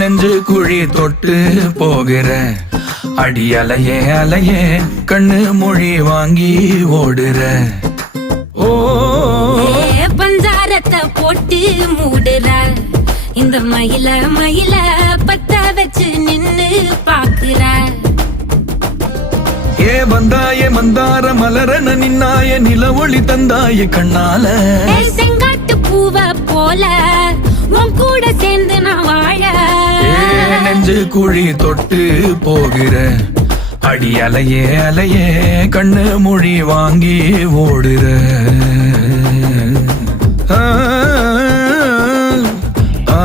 நெஞ்சு குழி தொட்டு போகிற அடி அலையே அலையே கண்ணு மொழி வாங்கி ஓடுற. ஓ பஞ்சாரத்தை போட்டு மூடுற இந்த மயில மயில பத்த வச்சு நின்னு பாக்குற. ஏ வந்தாய மந்தார மலரன நின்னாய நில ஒளி தந்தாய கண்ணால. செங்காட்டு பூவ போல உன் கூட சேர்ந்து நான் வாழ. நெஞ்சு குழி தொட்டு போகிற அடி அலையே அலையே கண்ணு மொழி வாங்கி ஓடுற. ஆ ஆ